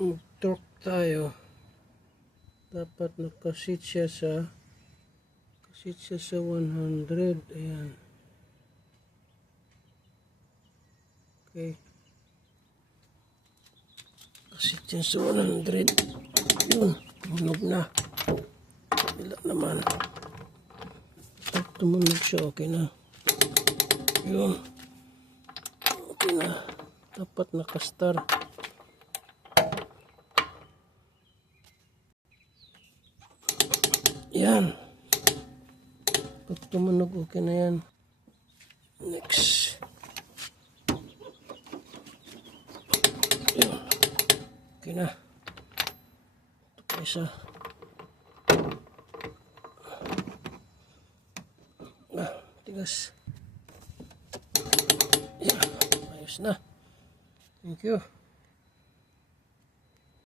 Mag-torque tayo. Dapat nakasit siya sa 100. Ayan. Okay. Kasit siya sa 100. Yun. Tumunog na. Wala naman. Pag tumunog siya, okay na. Yun. Okay na. Dapat nakastar. Yan. Pag tumunog, okay na yan. Next. Yun. Okay na. Ito pa isa. Tigas. Yan. Ayos na. Thank you.